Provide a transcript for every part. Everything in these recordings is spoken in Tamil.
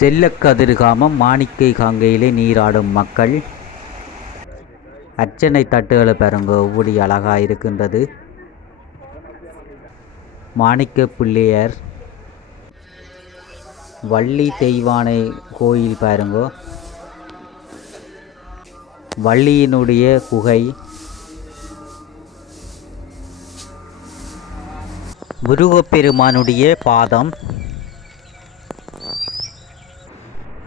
செல்லக்கதிர்காமம் மாணிக்கை காங்கையிலே நீராடும் மக்கள். அர்ச்சனை தட்டுகளை பாருங்க எப்படி அழகா இருக்கின்றது. மாணிக்க பிள்ளையர் வள்ளி தெய்வானை கோயில் பாருங்க. வள்ளியினுடைய குகை. முருகப்பெருமானுடைய பாதம்.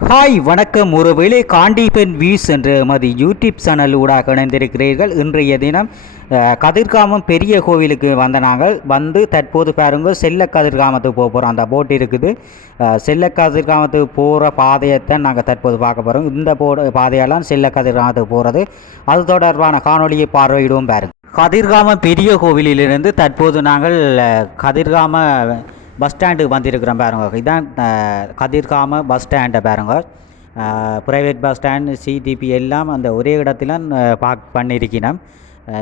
ஹாய் வணக்கம். ஒருவேளை காண்டிபன் வியூஸ் என்ற எமது யூடியூப் சேனல் ஊடாக இணைந்திருக்கிறீர்கள். இன்றைய தினம் கதிர்காமம் பெரிய கோவிலுக்கு வந்த நாங்கள். வந்து தற்போது பாருங்கள் செல்ல கதிர்காமத்துக்கு போக போகிறோம் அந்த போட் இருக்குது. செல்ல கதிர்காமத்துக்கு போகிற பாதையைத்தான் நாங்கள் தற்போது பார்க்க போகிறோம் இந்த போ பாதையெல்லாம் செல்ல கதிர்காமத்துக்கு போகிறது அது தொடர்பான காணொலியை பார்வையிடுவோம் பாருங்கள். கதிர்காம பெரிய கோவிலிலிருந்து தற்போது நாங்கள் கதிர்காம பஸ் ஸ்டாண்டுக்கு வந்திருக்கிறோம் பாருங்க. இதான் கதிர்காம பஸ் ஸ்டாண்டை பாருங்க. ப்ரைவேட் பஸ் ஸ்டாண்ட் சிடிபி எல்லாம் அந்த ஒரே இடத்துல பார்க் பண்ணியிருக்கணும்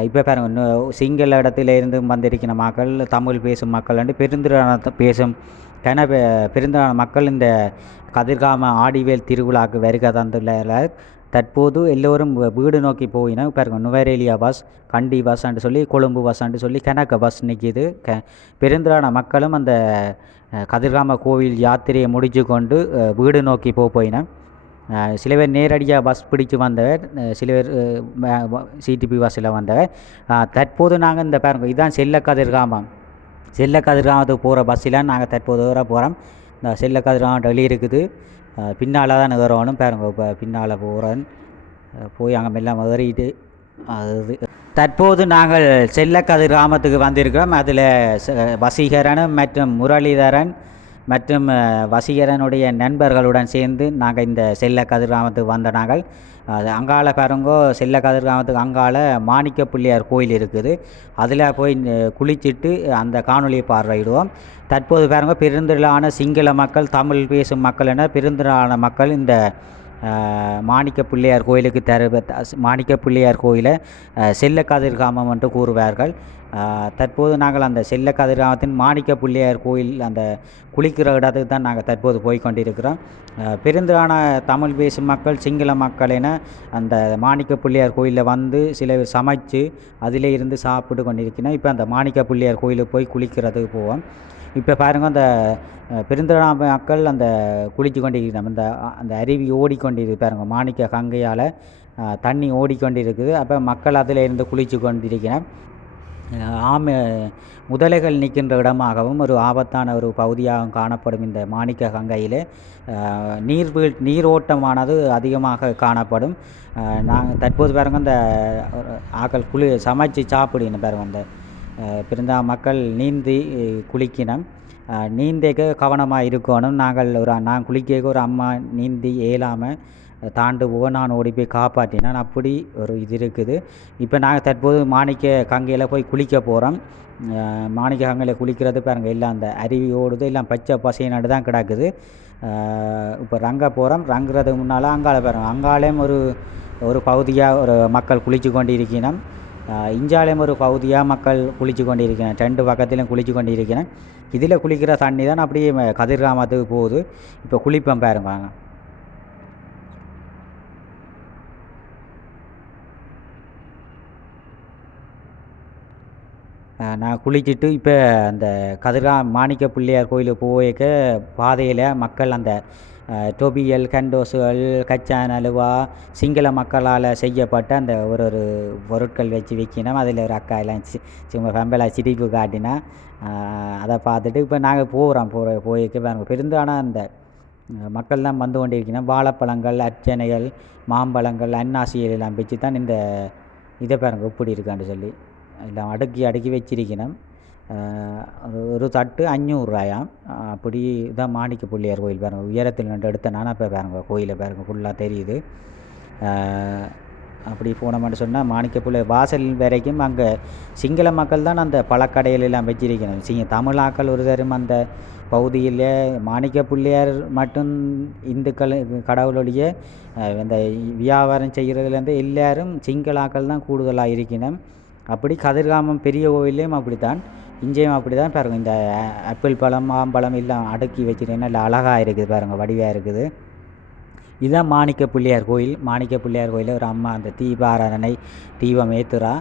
இப்போ பாருங்க இன்னும் சிங்கள இடத்துல இருந்து வந்திருக்கிற மக்கள் தமிழ் பேசும் மக்கள் வந்து பெருந்திரான பேசும் கன பெருந்திரான மக்கள் இந்த கதிர்காம ஆடிவேல் திருவிழாக்கு வருகை தந்துள்ள தற்போது எல்லோரும் வீடு நோக்கி போயினா. பாருங்க நுவரேலியா பஸ் கண்டி பஸ்ன்னு சொல்லி கொழும்பு பஸ்ன்னு சொல்லி கணக்க பஸ் நிற்கிது க பெருந்திரான மக்களும் அந்த கதிர்காம கோவில் யாத்திரையை முடிச்சு கொண்டு வீடு நோக்கி போக போயினேன் சில பேர் நேரடியாக பஸ் பிடிச்சு வந்தவர் சில பேர் சிடிபி பஸ்ஸில் வந்தவர். தற்போது நாங்கள் இந்த பாருங்க இதுதான் செல்ல கதிர்காமம். செல்ல கதிர்காமத்துக்கு போகிற பஸ்ஸில் நாங்கள் தற்போது வர போகிறோம் இந்த செல்ல கதிர்காமம் வெளியே இருக்குது. பின்னால் தான் நகரணும் பாருங்க இப்போ பின்னால் போகிறேன் போய் அங்கே மெல்ல ஏறிட்டு அது தற்போது நாங்கள் செல்லக்கதிர் கிராமத்துக்கு வந்திருக்கிறோம். அதில் வசீகரன் மற்றும் முரளிதரன் மற்றும் அஹ், வசீகரனுடைய நண்பர்களுடன் சேர்ந்து நாங்கள் இந்த செல்ல கதிர்காமத்துக்கு வந்த நாங்கள் அது அங்கால பாருங்கோ செல்ல கதிர்காமத்துக்கு அங்கால மாணிக்க பிள்ளையார் கோயில் இருக்குது. அதில் போய் குளிச்சுட்டு குளிச்சிட்டு அந்த காணொலியை பார்வையிடுவோம். தற்போது பாருங்க பெருந்திரளான சிங்கள மக்கள் தமிழ் பேசும் மக்கள் என பெருந்திரளான மக்கள் இந்த மாணிக்க பிள்ளையார் கோயிலுக்கு தரு மாணிக்க பிள்ளையார் கோயிலை செல்ல கதிர்காமம் என்று கூறுவார்கள். தற்போது நாங்கள் அந்த செல்ல கதிர்காமத்தின் மாணிக்க பிள்ளையார் கோயில் அந்த குளிக்கிற இடத்துக்கு தான் நாங்கள் தற்போது போய் கொண்டிருக்கிறோம். பெருந்திரான தமிழ் பேசும் மக்கள் சிங்கள மக்கள் என அந்த மாணிக்க பிள்ளையார் கோயிலில் வந்து சில சமைச்சு அதிலே இருந்து சாப்பிட்டு கொண்டிருக்கிறோம் இப்போ அந்த மாணிக்க பிள்ளையார் கோயிலுக்கு போய் குளிக்கிறதுக்கு போவோம். இப்போ பாருங்க அந்த அஹ், மக்கள் அந்த குளித்து கொண்டிருக்கிறோம் அந்த அந்த அருவி ஓடிக்கொண்டிருக்கு பாருங்க மாணிக்க கங்கையால் தண்ணி ஓடிக்கொண்டிருக்குது. அப்போ மக்கள் அதில் இருந்து குளித்து கொண்டிருக்கிறோம் ஆமை முதலைகள் நிற்கின்ற இடமாகவும் ஒரு ஆபத்தான ஒரு பகுதியாகவும் காணப்படும் இந்த மாணிக்க கங்கையில். நீர்வீழ் நீரோட்டமானது அதிகமாக காணப்படும். நாங்கள் தற்போது பாருங்க இந்த ஆக்கள் குளி சமைச்சு சாப்பிடுன்னு பாருங்க அந்த பிறந்தா மக்கள் நீந்தி குளிக்கணும் நீந்தேக்க கவனமாக இருக்கணும். நாங்கள் ஒரு நான் குளிக்க ஒரு அம்மா நீந்தி ஏலாமல் தாண்டு போக நான் ஓடி போய் காப்பாற்றினேன். அப்படி ஒரு இது இருக்குது. இப்போ நாங்கள் தற்போது மாணிக்க கங்கையில் போய் குளிக்க போகிறோம் மாணிக்க கங்கையில் குளிக்கிறது பாருங்க எல்லாம் அந்த அருவி ஓடுது எல்லாம் பச்சை பசையினாடு தான் கிடக்குது. இப்போ ரங்க போகிறோம் ரங்குறதுக்கு முன்னால் அங்காள பாருங்கள் அங்காலேயும் ஒரு ஒரு பகுதியாக ஒரு மக்கள் குளித்து கொண்டு இருக்கணும் இஞ்சாலேயும் ஒரு பகுதியாக மக்கள் குளித்து கொண்டிருக்கிறேன் ரெண்டு பக்கத்திலும் குளித்து கொண்டிருக்கிறேன் இதில் குளிக்கிற தண்ணி தான் அப்படியே கதிர்காமத்துக்கு போகுது. இப்போ குளிப்பேன் பாருங்க வாங்க. நான் குளிச்சுட்டு இப்போ அந்த கதிரா மாணிக்க பிள்ளையார் கோயிலுக்கு போயிருக்க பாதையில் மக்கள் அந்த டொபியல் கண்டோசுகள் கச்சான் அலுவா சிங்கள மக்களால் செய்யப்பட்ட அந்த ஒரு ஒரு பொருட்கள் வச்சு விற்கினோம் அதில் ஒரு அக்கா எல்லாம் சும்மா ஃபெம்பலா சிரிப்பு காட்டினா அதை பார்த்துட்டு இப்போ நாங்கள் போகிறோம் போகிற போயிருக்க பாருங்க பெருந்தானா அந்த மக்கள் தான் வந்து கொண்டிருக்கணும் வாழைப்பழங்கள் அர்ச்சனைகள் மாம்பழங்கள் அன்னாசிகள் எல்லாம் வச்சு தான் இந்த இதை பாருங்க இப்படி இருக்கான்னு சொல்லி. எல்லாம் அடுக்கி அடுக்கி வச்சிருக்கணும் ஒரு தட்டு அஞ்சூறுரூவாயாம் அப்படி இதான் மாணிக்க பிள்ளையார் கோயில் பாருங்க. உயரத்தில் நின்று எடுத்த நானா இப்போ பாருங்க. கோயிலை பாருங்கள் ஃபுல்லாக தெரியுது. அப்படி போனோம்னு சொன்னால் மாணிக்க பிள்ளை வாசல் வரைக்கும் அங்கே சிங்கள மக்கள் தான் அந்த பழக்கடையிலெல்லாம் எல்லாம் வச்சிருக்கணும். சிங்க தமிழாக்கள் ஒரு தரும் அந்த பகுதியில் மாணிக்க பிள்ளையார் மட்டும் இந்துக்கள் கடவுளுடைய இந்த வியாபாரம் செய்கிறதுலேருந்து எல்லாரும் சிங்களாக்கள் தான் கூடுதலாக இருக்கணும். அப்படி கதிர்காமம் பெரிய கோவில்லையும் அப்படித்தான். இங்கேயும் அப்படி தான் பாருங்கள் இந்த ஆப்பிள் பழம் மாம்பழம் எல்லாம் அடுக்கி வச்சுருக்கேன் நல்லா அழகாக இருக்குது பாருங்கள் வடிவாக இருக்குது. இதுதான் மாணிக்க பிள்ளையார் கோயில். மாணிக்க பிள்ளையார் கோயில் ஒரு அம்மா அந்த தீபாராதனை தீபம் ஏத்துறா.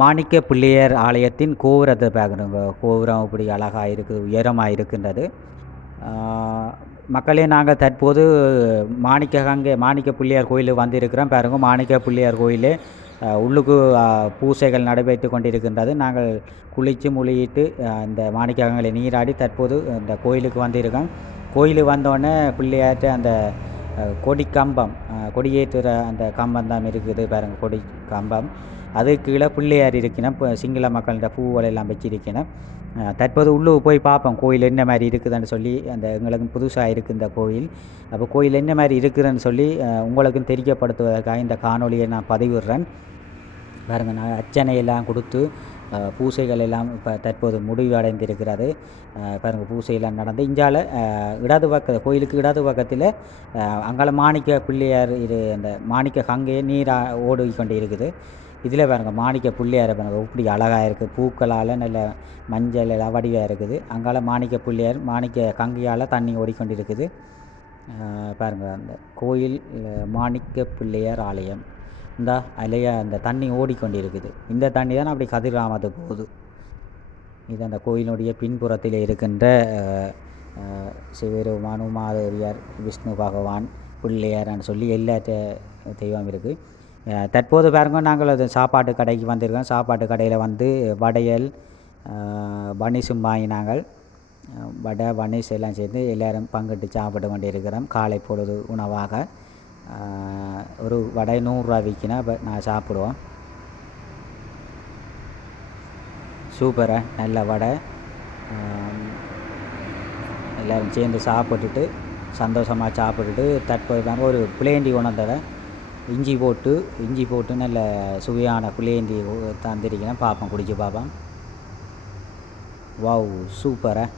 மாணிக்க பிள்ளையார் ஆலயத்தின் கோபுரத்தை பார்க்குறோங்க கோபுரம் இப்படி அழகாக இருக்குது உயரமாக இருக்கின்றது. மக்களே நாங்கள் தற்போது மாணிக்க அங்கே மாணிக்க பிள்ளையார் கோயிலுக்கு வந்திருக்கிறோம் பாருங்க. மாணிக்க பிள்ளையார் கோயிலே உள்ளுக்கு பூசைகள் நடைபெற்று கொண்டிருக்கின்றது. நாங்கள் குளித்து முழுகிட்டு இந்த மாணிக்கங்களை நீராடி தற்போது இந்த கோயிலுக்கு வந்திருக்கோம். கோயிலுக்கு வந்தோடனே பிள்ளையார்ட்ட அந்த கொடி கம்பம் கொடியேற்றுற அந்த கம்பம் தான் இருக்குது பாருங்கள் கொடி கம்பம் அது கீழே பிள்ளையார் இருக்கணும் இப்போ சிங்கள மக்கள்கிட்ட பூவலையெல்லாம் எல்லாம் வச்சிருக்கணும். தற்போது உள்ளூர் போய் பார்ப்போம் கோயில் என்ன மாதிரி இருக்குதுன்னு சொல்லி அந்த எங்களுக்கு புதுசாக இருக்குது இந்த கோயில். அப்போ கோயில் என்ன மாதிரி இருக்குதுன்னு சொல்லி உங்களுக்கும் தெரியப்படுத்துவதற்காக இந்த காணொலியை நான் பதிவிடுறேன். பாருங்க நான் அர்ச்சனையெல்லாம் கொடுத்து பூசைகள் எல்லாம் இப்போ தற்போது முடிவு அடைந்திருக்கிறது பாருங்க பூசையெல்லாம் நடந்து இஞ்சால இடது பக்க கோயிலுக்கு இடது பக்கத்தில் அங்கால மாணிக்க பிள்ளையார் இரு அந்த மாணிக்க கங்கையை நீரா ஓடி கொண்டு இருக்குது இதில் பாருங்கள் மாணிக்க பிள்ளையார் பாருங்க இப்படி அழகாக இருக்குது பூக்களால் நல்ல மஞ்சள் எல்லாம் வடிவாக இருக்குது. அங்கால மாணிக்க பிள்ளையார் மாணிக்க கங்கையால் தண்ணி ஓடிக்கொண்டு இருக்குது அந்த கோயில் மாணிக்க பிள்ளையார் ஆலயம். இந்த அலைய அந்த தண்ணி ஓடிக்கொண்டிருக்குது. இந்த தண்ணி தான் அப்படி கதிராமது போகுது. இது அந்த கோயிலுடைய பின்புறத்தில் இருக்கின்ற அஹ், அஹ், சிவபெருமான் உமாதேவியார் விஷ்ணு பகவான் பிள்ளையார்னு சொல்லி எல்லா தெய்வம் இருக்குது தற்போது பாருங்க நாங்கள் அது சாப்பாட்டு கடைக்கு வந்திருக்கோம். சாப்பாட்டு கடையில் வந்து வடையல் பனிசும் வாங்கினாங்கள். வடை பனிஸ் எல்லாம் சேர்ந்து எல்லோரும் பங்கிட்டு சாப்பிட்டு கொண்டு இருக்கிறோம் காலை பொழுது உணவாக. ஒரு வடை நூறுரூவா விற்கினா இப்போ நான் சாப்பிடுவோம். சூப்பராக நல்ல வடை. எல்லோரும் சேர்ந்து சாப்பிட்டுட்டு சந்தோஷமாக சாப்பிட்டுட்டு தற்போது பாருங்கள் ஒரு பிளேண்டி உணர்ந்தவை இஞ்சி போட்டு இஞ்சி போட்டு நல்ல சுவையான புளியண்டி தந்திருக்கிறேன் பார்ப்போம் குடிச்சு பார்ப்போம் வாவ் சூப்பராக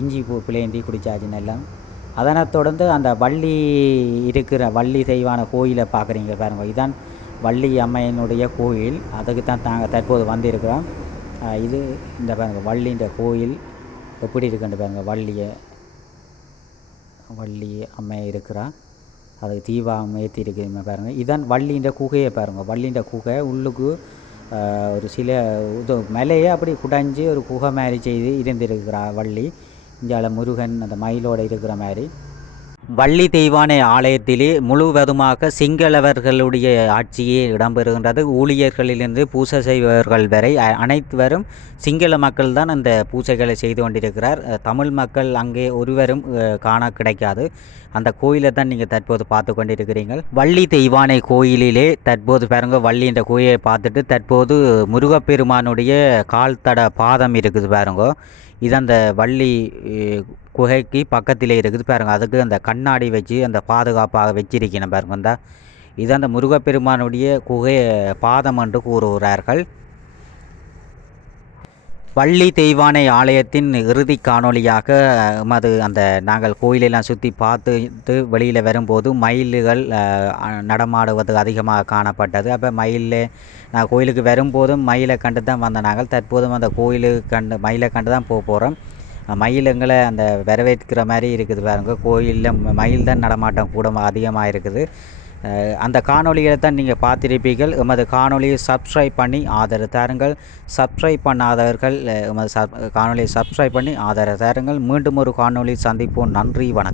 இஞ்சி பூ புளியண்டி குடித்தாச்சு நல்லா. அதனை தொடர்ந்து அந்த வள்ளி இருக்கிற வள்ளி தெய்வான கோயிலை பார்க்குறீங்க பாருங்கள் இதுதான் வள்ளி அம்மையினுடைய கோயில். அதுக்கு தான் நாங்கள் தற்போது வந்திருக்கிறோம். இது இந்த பாருங்க வள்ளின்ற கோயில். எப்படி இருக்குன்னு பாருங்க வள்ளியை வள்ளி அம்மை இருக்கிறான் அதுக்கு தீபம் ஏற்றி இருக்குது பாருங்கள் இதான் வள்ளின்ற குகையை பாருங்கள் வள்ளின்ற குகை உள்ளுக்கு ஒரு சில இது மலையே அப்படி குடைஞ்சி ஒரு குகை மாதிரி செய்து இருந்திருக்கிறா வள்ளி. இங்கே முருகன் அந்த மயிலோடு இருக்கிற மாதிரி. வள்ளி தெய்வானை ஆலயத்திலே முழுவதுமாக சிங்களவர்களுடைய ஆட்சியே இடம்பெறுகின்றது. ஊழியர்களிலிருந்து பூசை செய்பவர்கள் வரை அனைத்துவரும் சிங்கள மக்கள் தான் அந்த பூஜைகளை செய்து கொண்டிருக்கிறார். தமிழ் மக்கள் அங்கே ஒருவரும் காண கிடைக்காது. அந்த கோயிலை தான் நீங்கள் தற்போது பார்த்து கொண்டிருக்கிறீர்கள். வள்ளி தெய்வானை கோயிலிலே தற்போது பாருங்க வள்ளி என்ற கோயிலை பார்த்துட்டு தற்போது முருகப்பெருமானுடைய கால் தட பாதம் இருக்குது பாருங்க. இது அந்த வள்ளி குகைக்கு பக்கத்திலே இருக்குது பாருங்க. அதுக்கு அந்த கண்ணாடி வச்சு அந்த பாதுகாப்பாக வச்சிருக்கணும் பாருங்க. இந்த இது அந்த முருகப்பெருமானுடைய குகை பாதம் என்று கூறுகிறார்கள். வள்ளி தெய்வானை ஆலயத்தின் இறுதி காணொளியாக அஹ், எமது அந்த நாங்கள் கோயிலெல்லாம் சுற்றி பார்த்துட்டு வெளியில் வரும்போது மயில்கள் நடமாடுவது அதிகமாக காணப்பட்டது. அப்போ மயிலில் நான் கோயிலுக்கு வரும்போதும் மயிலை கண்டு தான் வந்த நாங்கள் தற்போதும் அந்த கோயிலுக்கு கண்டு மயிலை கண்டு தான் போக போகிறோம் மயில் எங்களை அந்த வரவேற்கிற மாதிரி இருக்குது பாருங்க. கோயிலில் மயில் தான் நடமாட்டம் கூட அதிகமாக இருக்குது. அந்த காணொளிகளை தான் நீங்கள் பார்த்திருப்பீர்கள். எமது காணொளியை சப்ஸ்கிரைப் பண்ணி ஆதரவு தாருங்கள். சப்ஸ்கிரைப் பண்ணாதவர்கள் எமது சப் காணொளியை சப்ஸ்கிரைப் பண்ணி ஆதரவு தாருங்கள். மீண்டும் ஒரு காணொலி சந்திப்போம். நன்றி வணக்கம்.